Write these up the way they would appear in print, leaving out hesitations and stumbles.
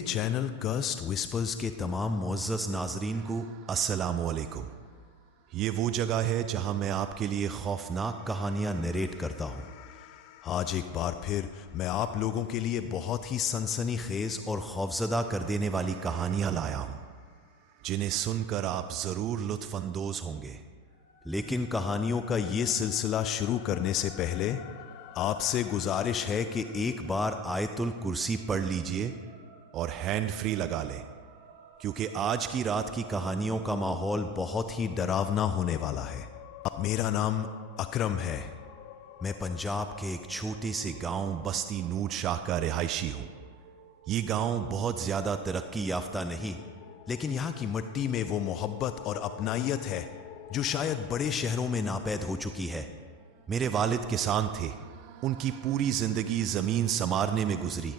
मेरे channel cursed whispers के तमाम मुअज़्ज़ज़ नाज़रीन को अस्सलामु अलैकुम। ये वो जगह है जहां मैं आपके लिए खौफनाक कहानियां नरेट करता हूं। आज एक बार फिर मैं आप लोगों के लिए बहुत ही सनसनीखेज और खौफजदा कर देने वाली कहानियां लाया हूं, जिन्हें सुनकर आप ज़रूर लुत्फ़अंदोज़ होंगे। लेकिन कहानियों का ये सिलसिला शुरू करने से पहले आपसे गुजारिश है कि एक बार आयतुल कुर्सी पढ़ लीजिए और हैंड फ्री लगा लें, क्योंकि आज की रात की कहानियों का माहौल बहुत ही डरावना होने वाला है। मेरा नाम अकरम है। मैं पंजाब के एक छोटे से गांव बस्ती नूर शाह का रिहायशी हूं। ये गांव बहुत ज्यादा तरक्की याफ्ता नहीं, लेकिन यहाँ की मिट्टी में वो मोहब्बत और अपनाइयत है जो शायद बड़े शहरों में नापैद हो चुकी है। मेरे वालिद किसान थे। उनकी पूरी जिंदगी जमीन संवारने में गुजरी,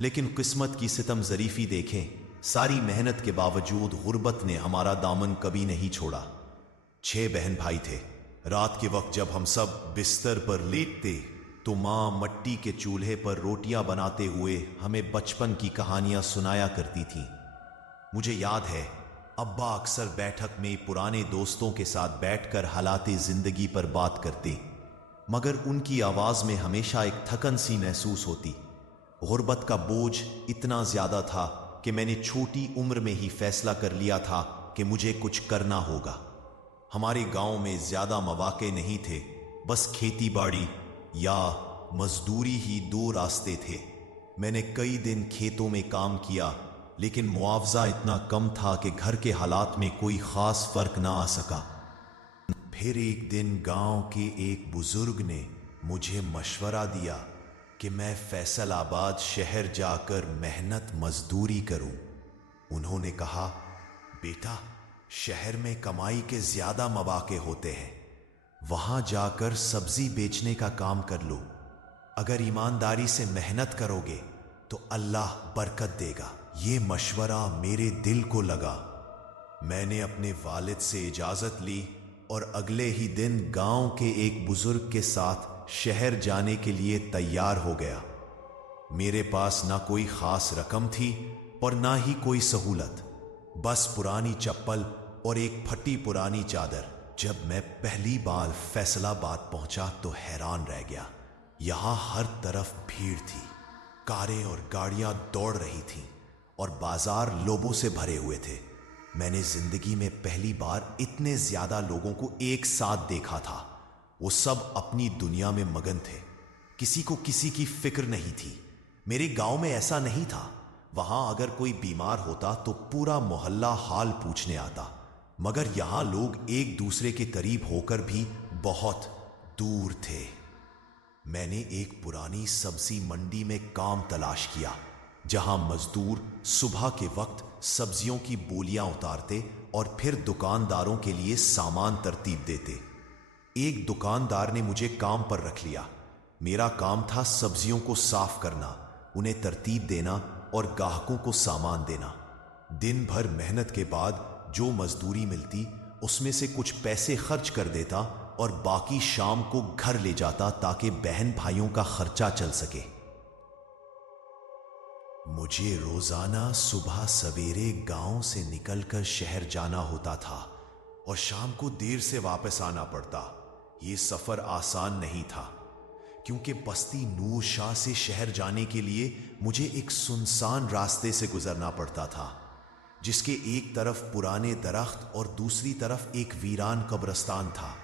लेकिन किस्मत की सितम ज़रीफ़ी देखें, सारी मेहनत के बावजूद गुर्बत ने हमारा दामन कभी नहीं छोड़ा। 6 बहन भाई थे। रात के वक्त जब हम सब बिस्तर पर लेटते तो माँ मट्टी के चूल्हे पर रोटियां बनाते हुए हमें बचपन की कहानियां सुनाया करती थीं। मुझे याद है, अब्बा अक्सर बैठक में पुराने दोस्तों के साथ बैठकर हालाते जिंदगी पर बात करते, मगर उनकी आवाज में हमेशा एक थकन सी महसूस होती। गुर्बत का बोझ इतना ज्यादा था कि मैंने छोटी उम्र में ही फैसला कर लिया था कि मुझे कुछ करना होगा। हमारे गांव में ज्यादा मौके नहीं थे, बस खेती बाड़ी या मजदूरी ही 2 रास्ते थे। मैंने कई दिन खेतों में काम किया, लेकिन मुआवजा इतना कम था कि घर के हालात में कोई खास फर्क ना आ सका। फिर एक दिन गांव के एक बुजुर्ग ने मुझे मशवरा दिया कि मैं फैसलाबाद शहर जाकर मेहनत मजदूरी करूं। उन्होंने कहा, बेटा, शहर में कमाई के ज्यादा मौके होते हैं, वहां जाकर सब्जी बेचने का काम कर लो। अगर ईमानदारी से मेहनत करोगे तो अल्लाह बरकत देगा। ये मशवरा मेरे दिल को लगा। मैंने अपने वालिद से इजाजत ली और अगले ही दिन गांव के एक बुजुर्ग के साथ शहर जाने के लिए तैयार हो गया। मेरे पास ना कोई खास रकम थी और ना ही कोई सहूलत, बस पुरानी चप्पल और एक फटी पुरानी चादर। जब मैं पहली बार फैसलाबाद पहुंचा तो हैरान रह गया। यहां हर तरफ भीड़ थी, कारें और गाड़ियां दौड़ रही थीं और बाजार लोगों से भरे हुए थे। मैंने जिंदगी में पहली बार इतने ज्यादा लोगों को एक साथ देखा था। वो सब अपनी दुनिया में मगन थे, किसी को किसी की फिक्र नहीं थी। मेरे गांव में ऐसा नहीं था। वहां अगर कोई बीमार होता तो पूरा मोहल्ला हाल पूछने आता, मगर यहां लोग एक दूसरे के करीब होकर भी बहुत दूर थे। मैंने एक पुरानी सब्जी मंडी में काम तलाश किया, जहां मजदूर सुबह के वक्त सब्जियों की बोलियां उतारते और फिर दुकानदारों के लिए सामान तरतीब देते। एक दुकानदार ने मुझे काम पर रख लिया। मेरा काम था सब्जियों को साफ करना, उन्हें तरतीब देना और ग्राहकों को सामान देना। दिन भर मेहनत के बाद जो मजदूरी मिलती, उसमें से कुछ पैसे खर्च कर देता और बाकी शाम को घर ले जाता ताकि बहन भाइयों का खर्चा चल सके। मुझे रोजाना सुबह सवेरे गांव से निकलकर शहर जाना होता था और शाम को देर से वापस आना पड़ता। ये सफर आसान नहीं था, क्योंकि बस्ती नूर शाह से शहर जाने के लिए मुझे एक सुनसान रास्ते से गुजरना पड़ता था, जिसके एक तरफ पुराने दरख्त और दूसरी तरफ एक वीरान कब्रिस्तान था।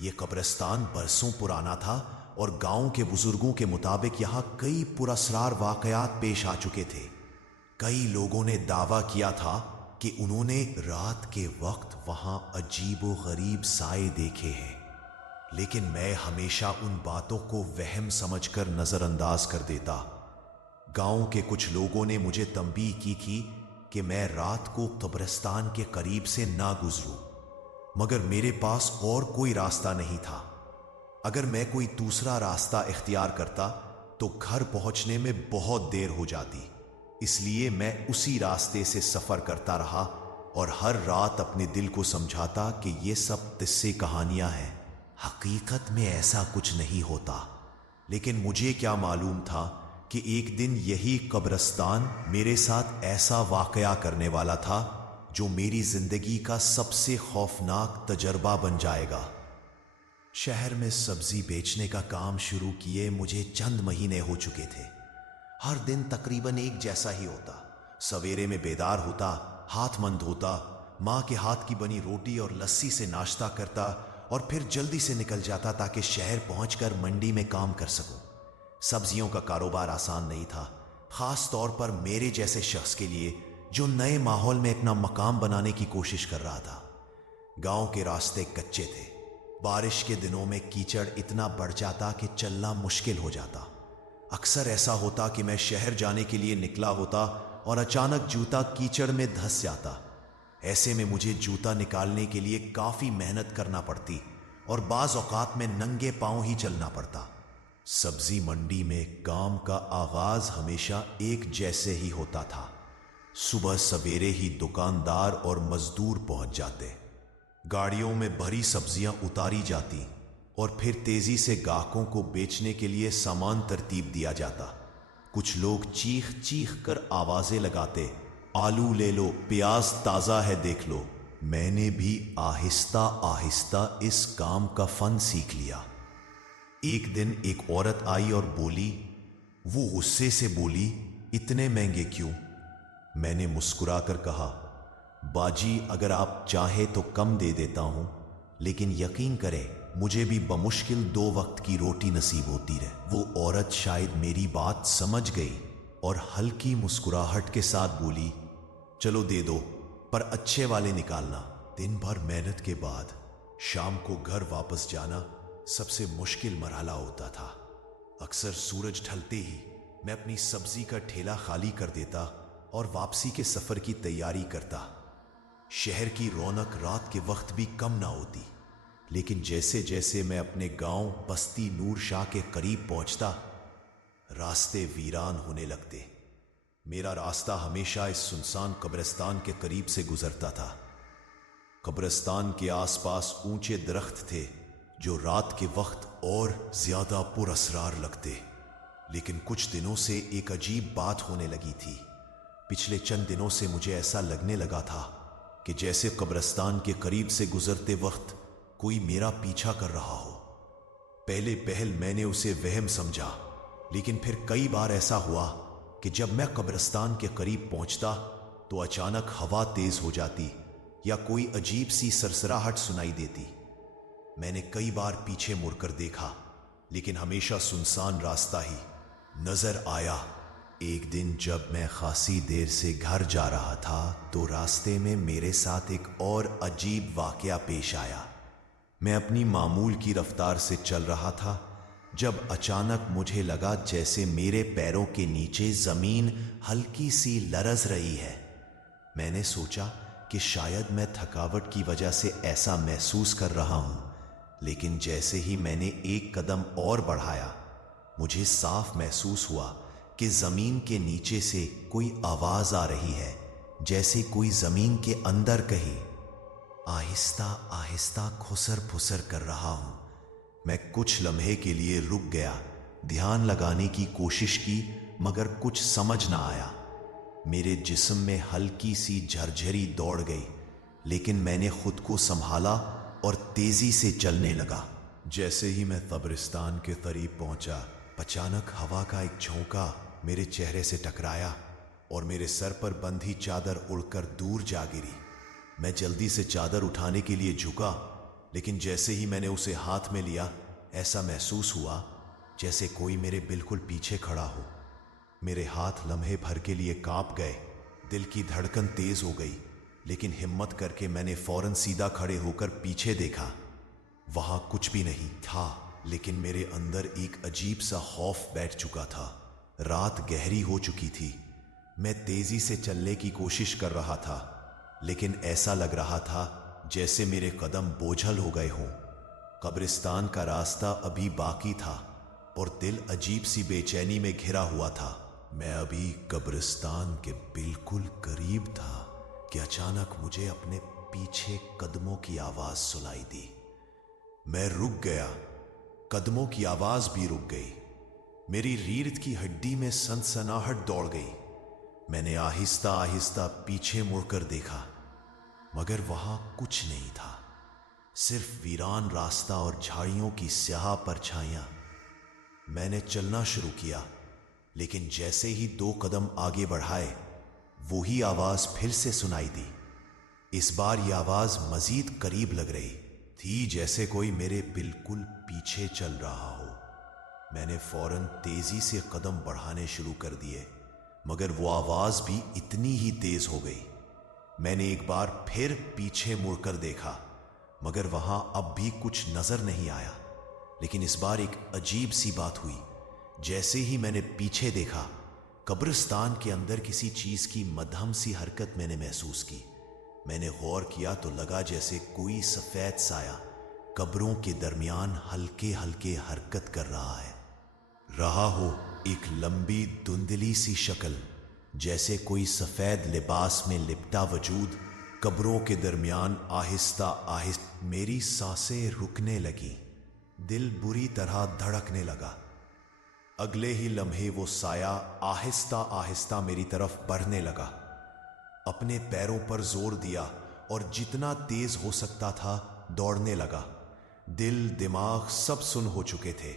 यह कब्रिस्तान बरसों पुराना था और गांव के बुजुर्गों के मुताबिक यहां कई पुरस्रार वाकयात पेश आ चुके थे। कई लोगों ने दावा किया था कि उन्होंने रात के वक्त वहां अजीबो गरीब साए देखे हैं, लेकिन मैं हमेशा उन बातों को वहम समझकर नजरअंदाज कर देता। गांव के कुछ लोगों ने मुझे तंबीह की थी कि मैं रात को कब्रिस्तान के करीब से ना गुजरूं, मगर मेरे पास और कोई रास्ता नहीं था। अगर मैं कोई दूसरा रास्ता इख्तियार करता तो घर पहुंचने में बहुत देर हो जाती। इसलिए मैं उसी रास्ते से सफर करता रहा और हर रात अपने दिल को समझाता कि ये सब किस्से कहानियां हैं, हकीकत में ऐसा कुछ नहीं होता। लेकिन मुझे क्या मालूम था कि एक दिन यही कब्रिस्तान मेरे साथ ऐसा वाकया करने वाला था जो मेरी जिंदगी का सबसे खौफनाक तजर्बा बन जाएगा। शहर में सब्जी बेचने का काम शुरू किए मुझे चंद महीने हो चुके थे। हर दिन तकरीबन एक जैसा ही होता। सवेरे में बेदार होता, हाथ मंद होता, माँ के हाथ की बनी रोटी और लस्सी से नाश्ता करता और फिर जल्दी से निकल जाता ताकि शहर पहुंचकर मंडी में काम कर सकूं। सब्जियों का कारोबार आसान नहीं था, खास तौर पर मेरे जैसे शख्स के लिए जो नए माहौल में अपना मकाम बनाने की कोशिश कर रहा था। गांव के रास्ते कच्चे थे। बारिश के दिनों में कीचड़ इतना बढ़ जाता कि चलना मुश्किल हो जाता। अक्सर ऐसा होता कि मैं शहर जाने के लिए निकला होता और अचानक जूता कीचड़ में धंस जाता। ऐसे में मुझे जूता निकालने के लिए काफी मेहनत करना पड़ती और बाज औकात में नंगे पांव ही चलना पड़ता। सब्जी मंडी में काम का आगाज हमेशा एक जैसे ही होता था। सुबह सवेरे ही दुकानदार और मजदूर पहुंच जाते। गाड़ियों में भरी सब्जियां उतारी जाती और फिर तेजी से ग्राहकों को बेचने के लिए सामान तरतीब दिया जाता। कुछ लोग चीख चीख कर आवाजें लगाते, आलू ले लो, प्याज ताजा है देख लो। मैंने भी आहिस्ता आहिस्ता इस काम का फन सीख लिया। एक दिन एक औरत आई और बोली, वो गुस्से से बोली, इतने महंगे क्यों? मैंने मुस्कुराकर कहा, बाजी अगर आप चाहे तो कम दे देता हूं, लेकिन यकीन करें मुझे भी बमुश्किल 2 वक्त की रोटी नसीब होती रहे। वो औरत शायद मेरी बात समझ गई और हल्की मुस्कुराहट के साथ बोली, चलो दे दो, पर अच्छे वाले निकालना। दिन भर मेहनत के बाद शाम को घर वापस जाना सबसे मुश्किल मरहला होता था। अक्सर सूरज ढलते ही मैं अपनी सब्जी का ठेला खाली कर देता और वापसी के सफर की तैयारी करता। शहर की रौनक रात के वक्त भी कम ना होती, लेकिन जैसे जैसे मैं अपने गांव बस्ती नूर शाह के करीब पहुंचता, रास्ते वीरान होने लगते। मेरा रास्ता हमेशा इस सुनसान कब्रिस्तान के करीब से गुजरता था। कब्रिस्तान के आसपास ऊंचे दरख्त थे जो रात के वक्त और ज्यादा पुरअसरार लगते। लेकिन कुछ दिनों से एक अजीब बात होने लगी थी। पिछले चंद दिनों से मुझे ऐसा लगने लगा था कि जैसे कब्रिस्तान के करीब से गुजरते वक्त कोई मेरा पीछा कर रहा हो। पहले पहल मैंने उसे वहम समझा, लेकिन फिर कई बार ऐसा हुआ कि जब मैं कब्रिस्तान के करीब पहुंचता तो अचानक हवा तेज हो जाती या कोई अजीब सी सरसराहट सुनाई देती। मैंने कई बार पीछे मुड़कर देखा, लेकिन हमेशा सुनसान रास्ता ही नजर आया। एक दिन जब मैं खासी देर से घर जा रहा था तो रास्ते में मेरे साथ एक और अजीब वाकया पेश आया। मैं अपनी मामूल की रफ्तार से चल रहा था जब अचानक मुझे लगा जैसे मेरे पैरों के नीचे जमीन हल्की सी लरज रही है। मैंने सोचा कि शायद मैं थकावट की वजह से ऐसा महसूस कर रहा हूं, लेकिन जैसे ही मैंने एक कदम और बढ़ाया, मुझे साफ महसूस हुआ कि जमीन के नीचे से कोई आवाज आ रही है, जैसे कोई जमीन के अंदर कहीं आहिस्ता आहिस्ता खुसर फुसर कर रहा हूं। मैं कुछ लम्हे के लिए रुक गया, ध्यान लगाने की कोशिश की, मगर कुछ समझ ना आया। मेरे जिस्म में हल्की सी झरझरी दौड़ गई, लेकिन मैंने खुद को संभाला और तेजी से चलने लगा। जैसे ही मैं कब्रिस्तान के करीब पहुंचा, अचानक हवा का एक झोंका मेरे चेहरे से टकराया और मेरे सर पर बंधी चादर उड़कर दूर जा गिरी। मैं जल्दी से चादर उठाने के लिए झुका, लेकिन जैसे ही मैंने उसे हाथ में लिया, ऐसा महसूस हुआ जैसे कोई मेरे बिल्कुल पीछे खड़ा हो। मेरे हाथ लम्हे भर के लिए कांप गए, दिल की धड़कन तेज हो गई, लेकिन हिम्मत करके मैंने फौरन सीधा खड़े होकर पीछे देखा। वहां कुछ भी नहीं था, लेकिन मेरे अंदर एक अजीब सा खौफ बैठ चुका था। रात गहरी हो चुकी थी। मैं तेजी से चलने की कोशिश कर रहा था, लेकिन ऐसा लग रहा था जैसे मेरे कदम बोझल हो गए हों। कब्रिस्तान का रास्ता अभी बाकी था और दिल अजीब सी बेचैनी में घिरा हुआ था। मैं अभी कब्रिस्तान के बिल्कुल करीब था कि अचानक मुझे अपने पीछे कदमों की आवाज सुनाई दी। मैं रुक गया, कदमों की आवाज भी रुक गई। मेरी रीढ़ की हड्डी में सनसनाहट दौड़ गई। मैंने आहिस्ता आहिस्ता पीछे मुड़कर देखा, मगर वहां कुछ नहीं था, सिर्फ वीरान रास्ता और झाड़ियों की स्याह परछाइयां। मैंने चलना शुरू किया, लेकिन जैसे ही 2 कदम आगे बढ़ाए, वही आवाज फिर से सुनाई दी। इस बार यह आवाज मजीद करीब लग रही थी, जैसे कोई मेरे बिल्कुल पीछे चल रहा हो। मैंने फौरन तेजी से कदम बढ़ाने शुरू कर दिए, मगर वो आवाज भी इतनी ही तेज हो गई। मैंने एक बार फिर पीछे मुड़कर देखा, मगर वहां अब भी कुछ नजर नहीं आया। लेकिन इस बार एक अजीब सी बात हुई। जैसे ही मैंने पीछे देखा, कब्रिस्तान के अंदर किसी चीज की मध्यम सी हरकत मैंने महसूस की। मैंने गौर किया तो लगा जैसे कोई सफेद साया कब्रों के दरमियान हल्के हल्के हरकत कर रहा हो। एक लंबी धुंधली सी शक्ल, जैसे कोई सफेद लिबास में लिपटा वजूद कब्रों के दरमियान आहिस्ता आहिस्ता। मेरी सांसें रुकने लगी, दिल बुरी तरह धड़कने लगा। अगले ही लम्हे वो साया आहिस्ता आहिस्ता मेरी तरफ बढ़ने लगा। अपने पैरों पर जोर दिया और जितना तेज हो सकता था दौड़ने लगा। दिल दिमाग सब सुन हो चुके थे,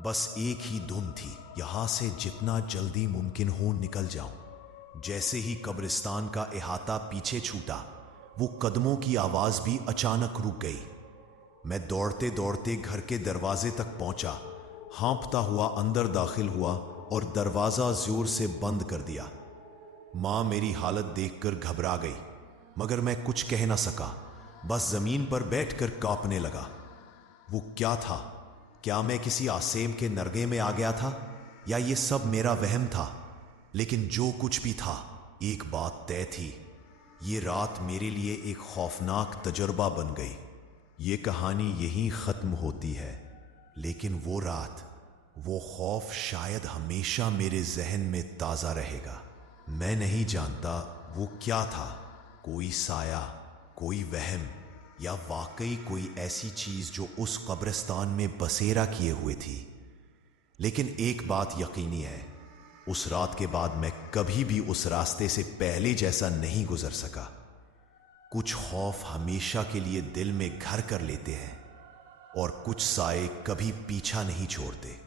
बस एक ही धुन थी, यहां से जितना जल्दी मुमकिन हो निकल जाऊं। जैसे ही कब्रिस्तान का इहाता पीछे छूटा, वो कदमों की आवाज भी अचानक रुक गई। मैं दौड़ते दौड़ते घर के दरवाजे तक पहुंचा, हाँफता हुआ अंदर दाखिल हुआ और दरवाजा जोर से बंद कर दिया। मां मेरी हालत देखकर घबरा गई, मगर मैं कुछ कह ना सका, बस जमीन पर बैठकर कांपने लगा। वो क्या था? क्या मैं किसी आसेम के नरगे में आ गया था, या ये सब मेरा वहम था? लेकिन जो कुछ भी था, एक बात तय थी, ये रात मेरे लिए एक खौफनाक तजुर्बा बन गई। ये कहानी यहीं खत्म होती है, लेकिन वो रात, वो खौफ शायद हमेशा मेरे जहन में ताजा रहेगा। मैं नहीं जानता वो क्या था, कोई साया, कोई वहम, या वाकई कोई ऐसी चीज जो उस कब्रिस्तान में बसेरा किए हुए थी। लेकिन एक बात यकीनी है, उस रात के बाद मैं कभी भी उस रास्ते से पहले जैसा नहीं गुजर सका। कुछ खौफ हमेशा के लिए दिल में घर कर लेते हैं, और कुछ साए कभी पीछा नहीं छोड़ते।